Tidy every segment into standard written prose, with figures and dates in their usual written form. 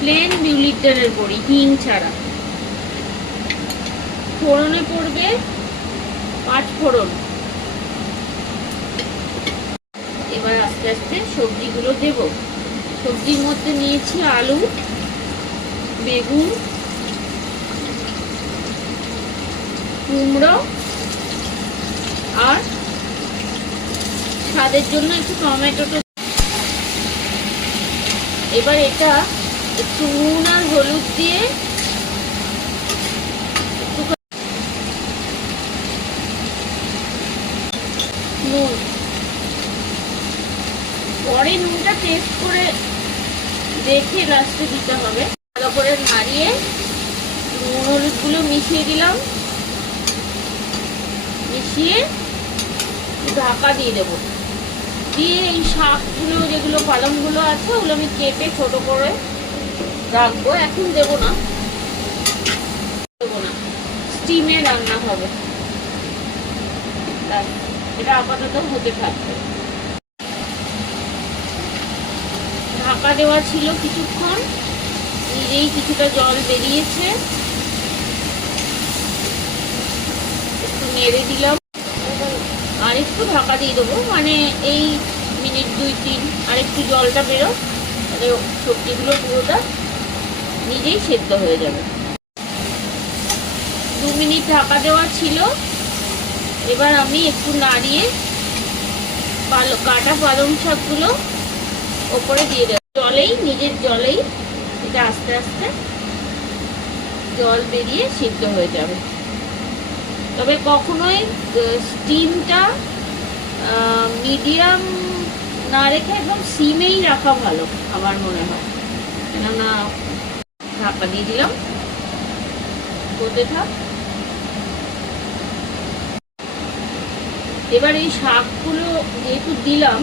Plane বিউলির ডালের বড়ি, হিং ছাড়া। ফোড়নে পড়বে 5 ফোড়ন। এবার আস্তে আস্তে সবজিগুলো দেব। সবজির মধ্যে নিয়েছি আলু, বেগুন, কুমড়ো আর স্বাদের জন্য একটু টমেটোটা। এবার এটা একটু নুন আর হলুদ দিয়ে নুন, পরে নুনটা টেস্ট করে দেখে লাস্টে দিতে হবে। ভালো করে নাড়িয়ে নুন হলুদগুলো মিশিয়ে দিলাম, মিশিয়ে ঢাকা দিয়ে দেবো। দিয়ে এই শাকগুলো যেগুলো পালংগুলো আছে ওগুলো আমি কেটে ছোট করে রাখবো। এখন দেবো না, স্টিমে রান্না হবে। এটা আপাতত হতে থাকবে। ঢাকা দেওয়া ছিল কিছুক্ষণ, নিজেই কিছুটা জল বেরিয়েছে। একটু নেড়ে দিলাম, আর একটু ঢাকা দিয়ে দেবো, মানে এই মিনিট 2-3 আর একটু জলটা বেরো, তাহলে সবজিগুলো পুরোটা নিজেই সেদ্ধ হয়ে যাবে। 2 মিনিট ঢাকা দেওয়া ছিল। এবার আমি একটু নাড়িয়ে কাটা পালং শাকগুলো ওপরে দিয়ে দেব। জলেই, নিজের জলেই এটা আস্তে আস্তে জল বেরিয়ে সিদ্ধ হয়ে যাবে। তবে কখনোই স্টিমটা মিডিয়াম না রেখে একদম সিমেই রাখা ভালো আমার মনে হয়। কেননা ঢাকা দিয়ে দিলাম, হতে থাক। এবার এই শাকগুলো যেহেতু দিলাম,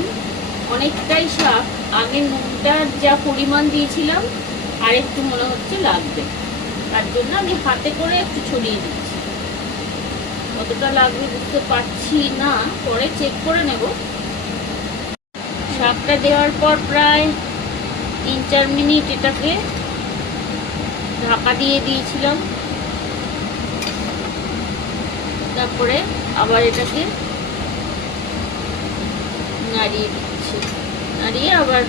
অনেকটাই শাক, আগে নুনটার যা পরিমাণ দিয়েছিলাম আর একটু মনে হচ্ছে লাগবে, তার জন্য আমি হাতে করে একটু ছড়িয়ে দিচ্ছি। কতটা লাগবে বুঝতে পারছি না, পরে চেক করে নেব। শাকটা দেওয়ার পর প্রায় 3-4 মিনিট এটাকে ঢাকা দিয়ে দিয়েছিলাম। তারপরে আবার এটাকে নাড়িয়ে দিচ্ছি, নাড়িয়ে আবার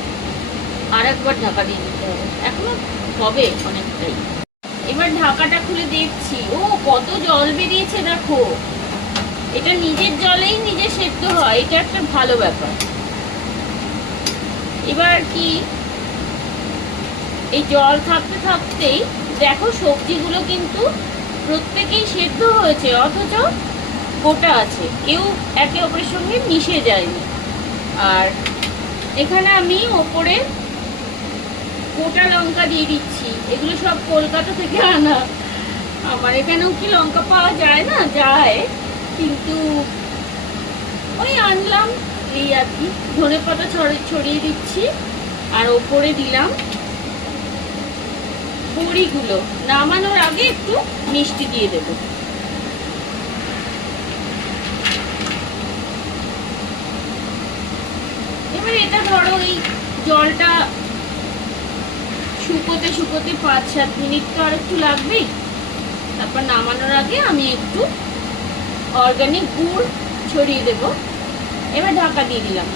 আরেকবার ঢাকা দিয়ে দিতে হবে। এখনো হবে অনেকটাই। এবার ঢাকাটা খুলে দেখছি, ও কত জল বেরিয়েছে দেখো। এটা নিজের জলেই নিজে সেদ্ধ হয়, এটা একটা ভালো ব্যাপার। এবার কি এই জল থাকতে থাকতেই দেখো সবজিগুলো কিন্তু প্রত্যেকেই সেদ্ধ হয়েছে, অথচ গোটা আছে, কেউ একে অপরের সঙ্গে মিশে যায়নি। আর এখানে আমি ওপরে গোটা লঙ্কা দিয়ে দিচ্ছি। এগুলো সব কলকাতা থেকে আনা। আমার এখানেও কি লঙ্কা পাওয়া যায় না? যায়, কিন্তু ওই আনলাম এই আর কি। ধনেপাতা ছড়িয়ে দিচ্ছি, আর ওপরে দিলাম বড়িগুলো। নামানোর আগে একটু মিষ্টি দিয়ে দেবো। এবার এটা ধরো এই জলটা শুকোতে শুকোতে 5-7 মিনিট তো আর একটু লাগবেই। তারপর নামানোর আগে আমি একটু অর্গানিক গুড় ছড়িয়ে দেব। এবার ঢাকা দিয়ে দিলাম।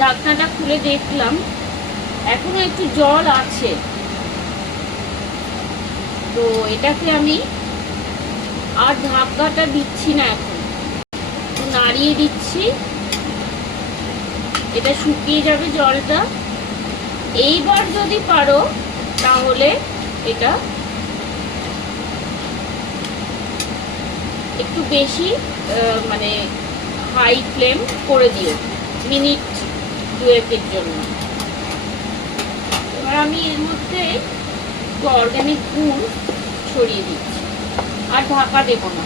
ঢাকনাটা খুলে দেখলাম এখনো একটু জল আছে, তো এটাকে আমি আর ঢাকাটা দিচ্ছি না, এখন একটু নাড়িয়ে দিচ্ছি। এটা শুকিয়ে যাবে জলটা। এইবার যদি পারো তাহলে এটা একটু বেশি মানে হাই ফ্লেম করে দিও, মিনিট 2-এর জন্য। এবার আমি এর মধ্যে একটু অর্গানিক গুড় ছড়িয়ে দিচ্ছি, আর ঢাকা দেবো না।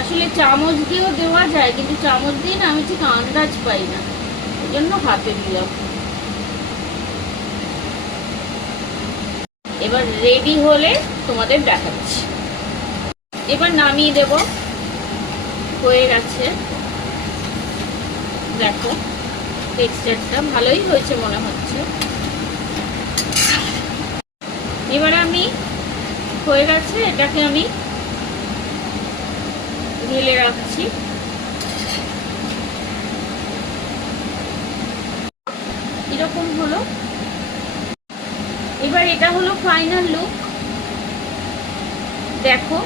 আসলে চামচ দিয়েও দেওয়া যায়, কিন্তু চামচ দিয়ে না আমি ঠিক আন্দাজ পাই না, ওই জন্য হাতে দিলাম। এবার রেডি হলে তোমাদের দেখাচ্ছি। এবার নামিয়ে দেব, হয়ে গেছে। দেখো টেক্সচারটা ভালোই হয়েছে মনে হচ্ছে। এবার আমি হয়ে গেছে, এটাকে আমি ঢেলে রাখছি। এরকম হলো। এবার এটা হলো ফাইনাল লুক, দেখো।